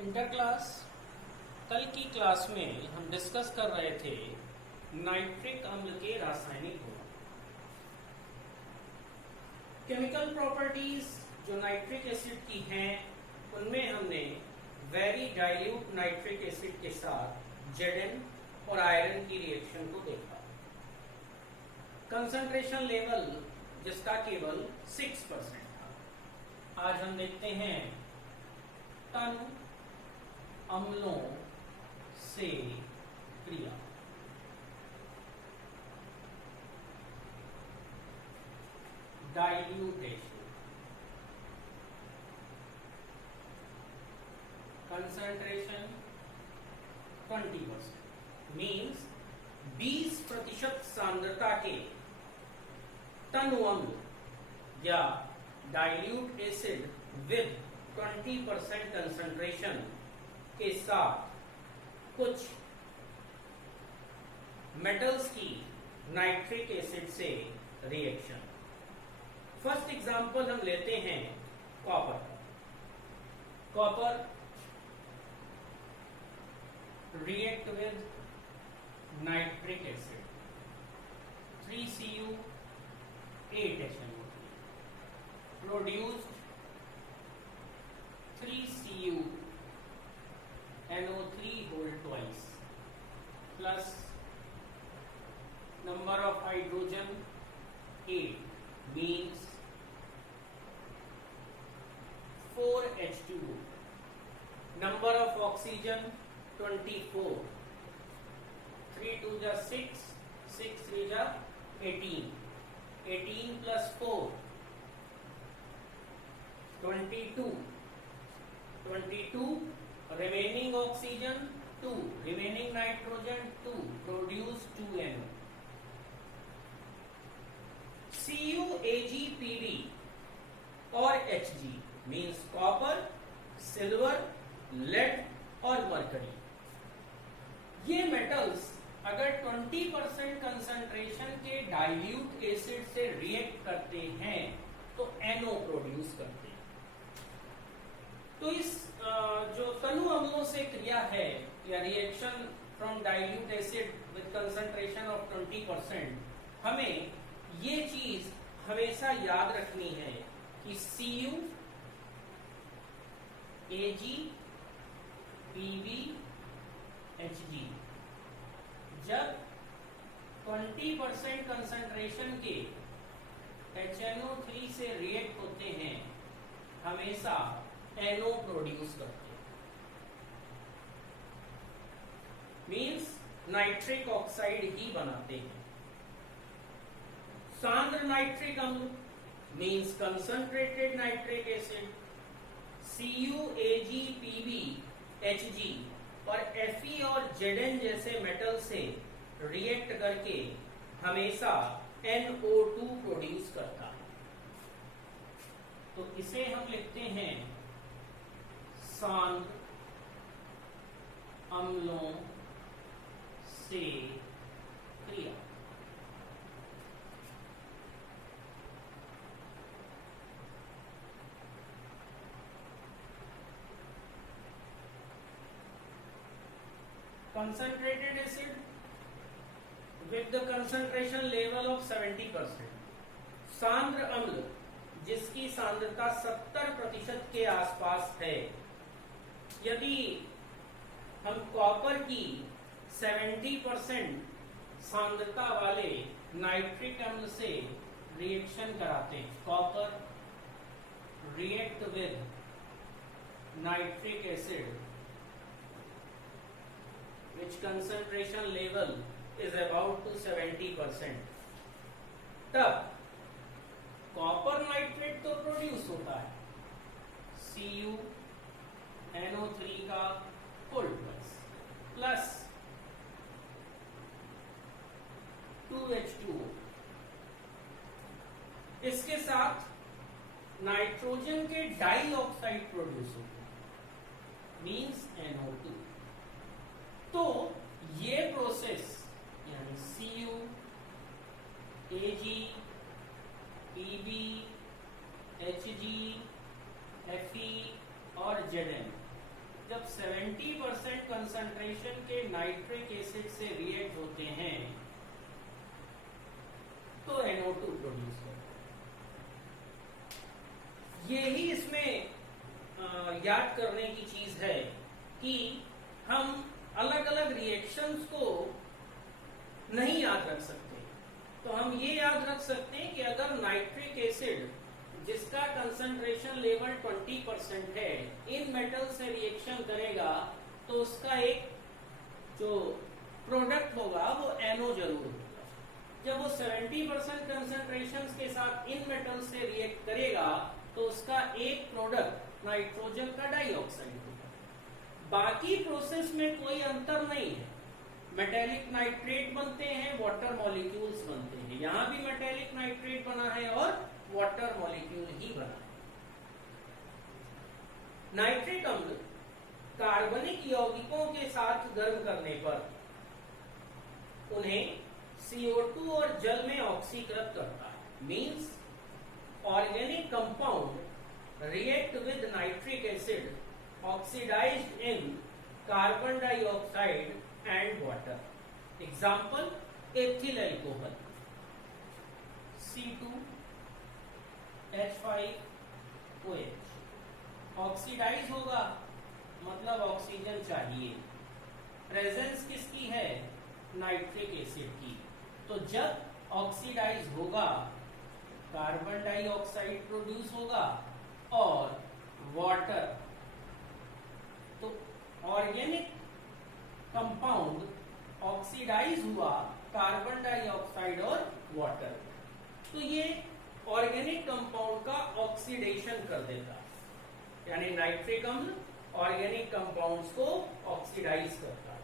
Inter class कल की class में हम डिस्कस कर रहे थे नाइट्रिक अम्ल के रासायनिक गुण। केमिकल प्रॉपर्टीज जो नाइट्रिक एसिड की हैं उनमें हमने वेरी डाइल्यूट नाइट्रिक एसिड के साथ जेडन और आयरन की रिएक्शन को देखा। कंसंट्रेशन लेवल जिसका केवल 6% था। आज हम देखते हैं तन अम्लों से क्रिया। डाइल्यूटेशन, कंसंट्रेशन 20% मीन्स 20% सांद्रता के तनु अम्ल या डाइल्यूट एसिड विद 20% कंसंट्रेशन के साथ कुछ मेटल्स की नाइट्रिक एसिड से रिएक्शन। फर्स्ट एग्जांपल हम लेते हैं copper. Copper react with nitric acid 3Cu 8HNO3 produced 3Cu NO3 whole twice plus number of hydrogen 8 means 4H2O, number of oxygen 24, 3 2 जा 6, 6 3 जा 18, 18 plus 4 22, 22 remaining oxygen 2, remaining nitrogen 2, produce 2NO. Cu, Ag, Pb और Hg means copper, silver, lead और mercury। ये metals अगर 20% concentration के dilute acid से react करते हैं तो NO प्रोड्यूस करते हैं। तो इस जो तनु अम्लों से क्रिया है या reaction from dilute acid with concentration of 20%, हमें ये चीज हमेशा याद रखनी है कि Cu, Ag, Pb, Hg जब 20% कंसंट्रेशन के HNO3 से रिएक्ट होते हैं हमेशा NO प्रोड्यूस करते हैं, मीन्स नाइट्रिक ऑक्साइड ही बनाते हैं। सांद्र नाइट्रिक अम्ल means concentrated nitric acid Cu, Ag, Pb, Hg और Fe और Zn जैसे मेटल से रिएक्ट करके हमेशा NO2 प्रोड्यूस करता है। तो इसे हम लिखते हैं सांद्र अम्लों से क्रिया। Concentrated acid with the concentration level of 70%, सांद्र अम्ल जिसकी सांद्रता 70% के आसपास है। यदि हम कॉपर की 70% सांद्रता वाले नाइट्रिक अम्ल से रिएक्शन कराते हैं, copper react with nitric acid which concentration level is about to 70%, तब कॉपर नाइट्रेट तो प्रोड्यूस होता है Cu NO3 का होल प्लस 2H2O। इसके साथ नाइट्रोजन के डाई ऑक्साइड प्रोड्यूस होते हैं मीन्स NO2। तो ये प्रोसेस यानी Cu, Ag, Pb, Hg, Fe और Zn जब 70% कंसंट्रेशन के नाइट्रिक एसिड से रिएक्ट होते हैं तो NO2 प्रोड्यूस करते हैं। यही इसमें याद करने की चीज है कि हम अलग अलग रिएक्शंस को नहीं याद रख सकते। तो हम ये याद रख सकते हैं कि अगर नाइट्रिक एसिड जिसका कंसंट्रेशन लेवल 20% है इन मेटल से रिएक्शन करेगा तो उसका एक जो प्रोडक्ट होगा वो NO जरूर होगा। जब वो 70% कंसंट्रेशन के साथ इन मेटल से रिएक्ट करेगा तो उसका एक प्रोडक्ट नाइट्रोजन का डाइऑक्साइड होगा। बाकी प्रोसेस में कोई अंतर नहीं है। मेटेलिक नाइट्रेट बनते हैं, वाटर मॉलिक्यूल्स बनते हैं। यहां भी मेटेलिक नाइट्रेट बना है और वाटर मॉलिक्यूल ही बना है। नाइट्रिक अम्ल कार्बनिक यौगिकों के साथ गर्म करने पर उन्हें CO2 और जल में ऑक्सीकृत करता है। Means organic compound react with nitric acid oxidized in carbon dioxide and water. Example, ethyl alcohol C2H5OH oxidise होगा मतलब ऑक्सीजन चाहिए। प्रेजेंस किसकी है? नाइट्रिक एसिड की। तो जब ऑक्सीडाइज होगा कार्बन डाइऑक्साइड प्रोड्यूस होगा और वाटर। तो ऑर्गेनिक कंपाउंड ऑक्सीडाइज हुआ कार्बन डाइऑक्साइड और वाटर। तो ये ऑर्गेनिक कंपाउंड का ऑक्सीडेशन कर देता है, यानी नाइट्रिक अम्ल ऑर्गेनिक कंपाउंड्स को ऑक्सीडाइज करता है।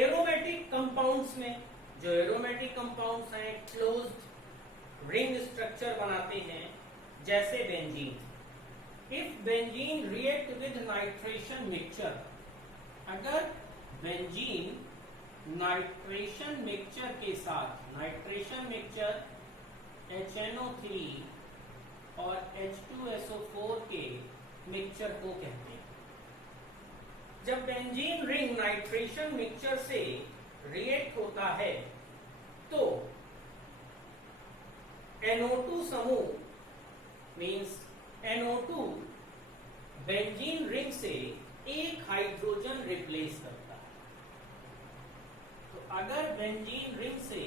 एरोमेटिक कंपाउंड्स में जो एरोमेटिक कंपाउंड्स हैं क्लोज्ड रिंग स्ट्रक्चर बनाते हैं, जैसे benzene. If benzene react with nitration mixture, अगर बेंजीन नाइट्रेशन मिक्सचर के साथ, नाइट्रेशन मिक्सचर HNO3 और H2SO4 के मिक्सचर को कहते हैं। जब बेंजीन रिंग नाइट्रेशन मिक्सचर से रिएक्ट होता है तो NO2 समूह मीन्स NO2 बेंजीन रिंग से एक हाइड्रोजन रिप्लेस करता है। तो अगर बेंजीन रिंग से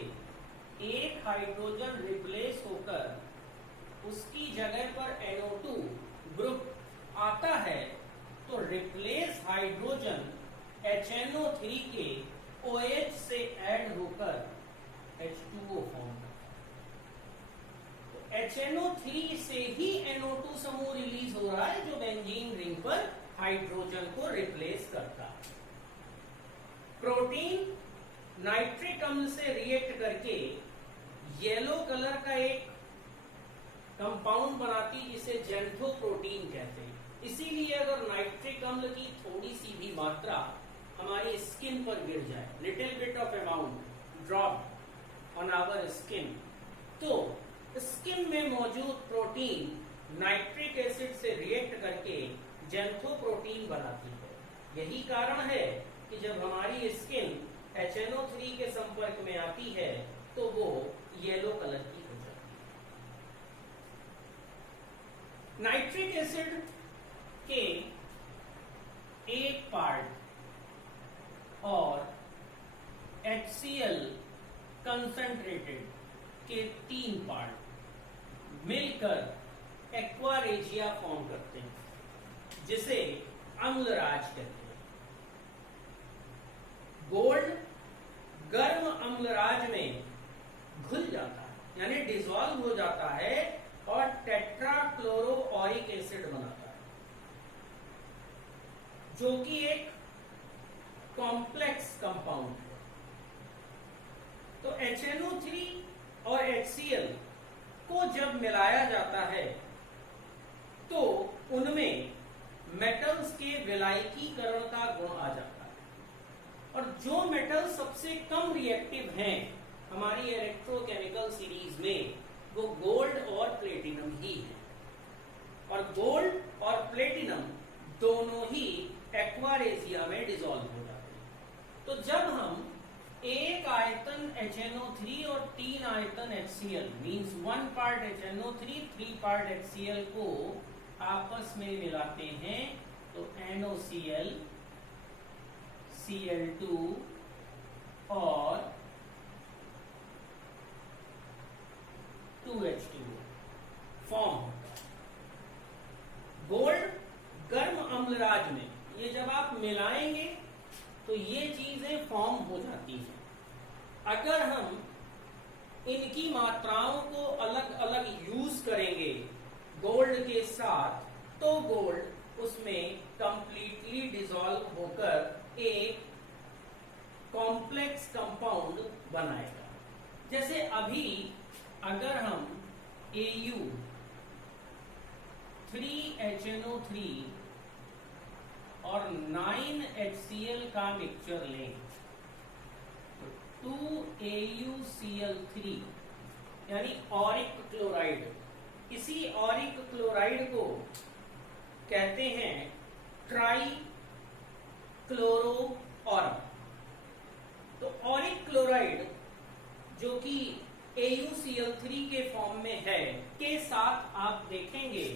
एक हाइड्रोजन रिप्लेस होकर उसकी जगह पर NO2 ग्रुप आता है तो रिप्लेस हाइड्रोजन HNO3 के OH से ऐड होकर H2O फॉर्म करता है। HNO3 से ही NO2 समूह रिलीज हो रहा है जो बेंजीन रिंग पर हाइड्रोजन को रिप्लेस करता है। प्रोटीन नाइट्रिक अम्ल से रिएक्ट करके येलो कलर का एक कंपाउंड बनाती जिसे जेंथोप्रोटीन कहते हैं। इसीलिए अगर नाइट्रिक अम्ल की थोड़ी सी भी मात्रा हमारी स्किन पर गिर जाए, little bit of amount drop on our skin, तो स्किन में मौजूद प्रोटीन नाइट्रिक एसिड से रिएक्ट करके जेंथोप्रोटीन बनाती है। यही कारण है कि जब हमारी स्किन HNO3 के संपर्क में आती है तो वो येलो कलर की हो जाती है। नाइट्रिक एसिड के एक पार्ट और HCl कंसंट्रेटेड के 3 पार्ट मिलकर एक्वारेजिया फॉर्म करते हैं, जिसे अम्लराज कहते हैं। गोल्ड गर्म अम्लराज में घुल जाता है, यानी डिसॉल्व हो जाता है और टेट्राक्लोरोओरिक एसिड बनाता है, जो कि एक कॉम्प्लेक्स कंपाउंड है। तो HNO3 और HCl को जब मिलाया जाता है तो उनमें मेटल्स के विलायकीकरण का गुण आ जाता है, और जो मेटल सबसे कम रिएक्टिव हैं हमारी इलेक्ट्रोकेमिकल सीरीज में वो गोल्ड और प्लेटिनम ही है। और गोल्ड और प्लेटिनम दोनों ही एक्वारेजिया में डिसॉल्व हो जाते हैं। तो जब हम एक आयतन HNO3 और 3 आयतन HCl means 1 part HNO3 3 part HCl को आपस में मिलाते हैं तो NOCl Cl2 और 2H2O फॉर्म होता है। गोल्ड गर्म अम्लराज में ये जब आप मिलाएंगे तो ये चीजें फॉर्म हो जाती हैं। अगर हम इनकी मात्राओं को अलग अलग यूज करेंगे गोल्ड के साथ तो गोल्ड उसमें कंप्लीटली डिसॉल्व होकर एक कॉम्प्लेक्स कंपाउंड बनाएगा। जैसे अभी अगर हम Au 3HNO3 और 9HCl का मिक्सचर लें तो 2AuCl3 यानी ऑरिक क्लोराइड, इसी ऑरिक क्लोराइड को कहते हैं ट्राई क्लोरो ऑरम। तो ऑरिक क्लोराइड जो कि AuCl3 के फॉर्म में है के साथ आप देखेंगे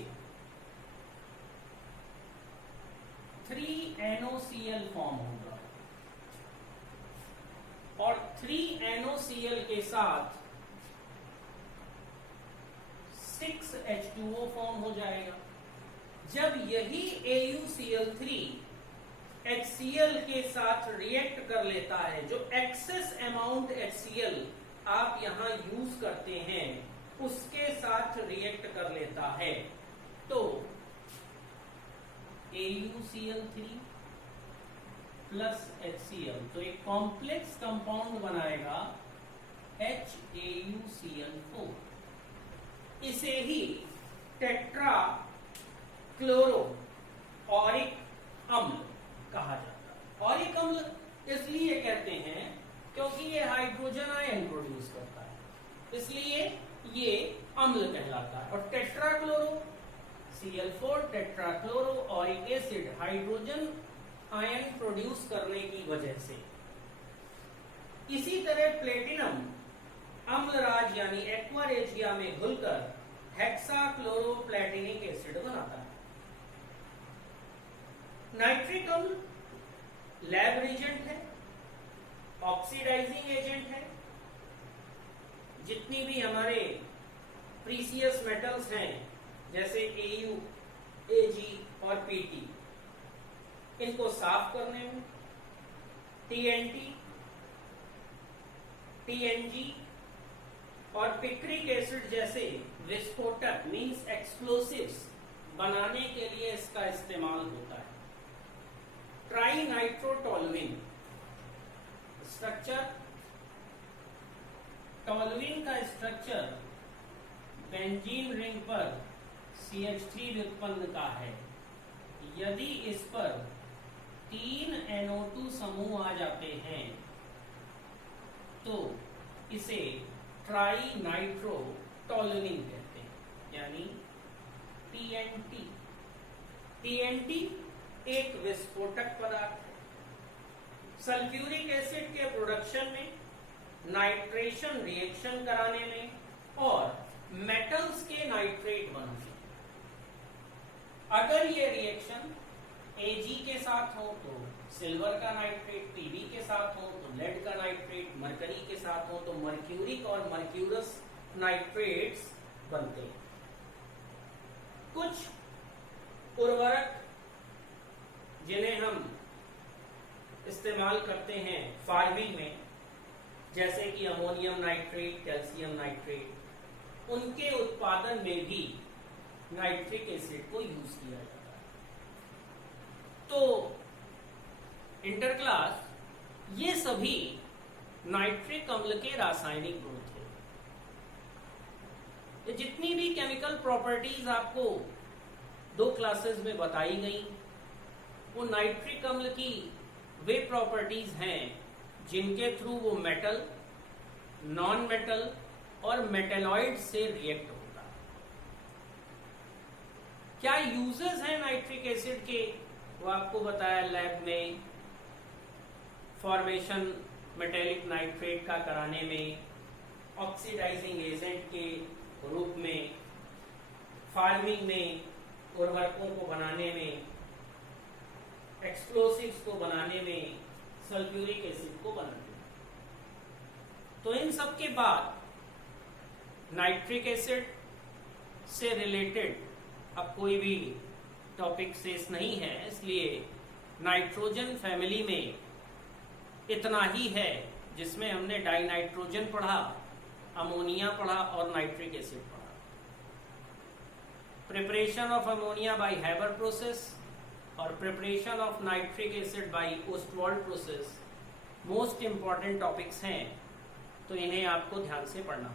3NOCl फॉर्म होगा और 3NOCl के साथ 6H2O फॉर्म हो जाएगा। जब यही AuCl3 HCl के साथ रिएक्ट कर लेता है, जो एक्सेस अमाउंट HCl आप यहां यूज करते हैं उसके साथ रिएक्ट कर लेता है तो AuCl3 प्लस HCl तो एक कॉम्प्लेक्स कंपाउंड बनाएगा HAuCl4। इसे ही टेट्रा क्लोरो ऑरिक अम्ल कहा जाता है। ऑरिक अम्ल इसलिए कहते हैं क्योंकि ये हाइड्रोजन आयन प्रोड्यूस करता है, इसलिए ये अम्ल कहलाता है। और टेट्राक्लोरो Cl4 टेट्राक्लोरो Auric acid hydrogen ion produce करने की वजह से। इसी तरह प्लेटिनम अम्लराज यानी एक्वारेजिया में घुलकर हेक्साक्लोरोप्लेटिनिक एसिड बनाता है। नाइट्रिक अम्ल लैब रिएजेंट है, ऑक्सीडाइजिंग एजेंट है। जितनी भी हमारे प्रीसियस मेटल्स हैं जैसे Au, Ag और Pt, इनको साफ करने में TNT, TNG और पिक्रिक एसिड जैसे विस्फोटक मींस एक्सप्लोसिव्स बनाने के लिए इसका इस्तेमाल होता है। ट्राइनाइट्रोटोलुइन स्ट्रक्चर, टोलुइन का स्ट्रक्चर बेंजीन रिंग पर CH3 व्युत्पन्न का है। यदि इस पर 3 NO2 समूह आ जाते हैं तो इसे ट्राइनाइट्रोटोलुइन कहते हैं, यानी TNT। TNT एक विस्फोटक पदार्थ है। सल्फ्यूरिक एसिड के प्रोडक्शन में, नाइट्रेशन रिएक्शन कराने में और मेटल्स के नाइट्रेट बनाने। अगर ये रिएक्शन Ag के साथ हो तो सिल्वर का नाइट्रेट, Pb के साथ हो तो लेड का नाइट्रेट, मरकरी के साथ हो तो मर्क्यूरिक और मर्क्यूरस नाइट्रेट्स बनते हैं। कुछ उर्वरक जिन्हें हम इस्तेमाल करते हैं फार्मिंग में, जैसे कि अमोनियम नाइट्रेट, कैल्शियम नाइट्रेट, उनके उत्पादन में भी नाइट्रिक एसिड को यूज किया जाता है। तो इंटर क्लास ये सभी नाइट्रिक अम्ल के रासायनिक गुण थे। ये जितनी भी केमिकल प्रॉपर्टीज आपको 2 क्लासेस में बताई गई, वो नाइट्रिक अम्ल की वे प्रॉपर्टीज हैं जिनके थ्रू वो मेटल, नॉन मेटल और मेटेलॉइड से रिएक्ट होता है। क्या यूजेस हैं नाइट्रिक एसिड के वो आपको बताया लैब में फॉर्मेशन मेटेलिक नाइट्रेट का कराने में, ऑक्सीडाइजिंग एजेंट के रूप में, फार्मिंग में उर्वरकों को बनाने में, एक्सप्लोसिव्स को बनाने में, सल्फ्यूरिक एसिड को बनाने में। तो इन सब के बाद नाइट्रिक एसिड से रिलेटेड अब कोई भी टॉपिक शेष नहीं है, इसलिए नाइट्रोजन फैमिली में इतना ही है जिसमें हमने डाइनाइट्रोजन पढ़ा, अमोनिया पढ़ा और नाइट्रिक एसिड पढ़ा। Preparation of ammonia by Haber process और preparation of nitric acid by Ostwald process most important topics हैं, तो इन्हें आपको ध्यान से पढ़ना।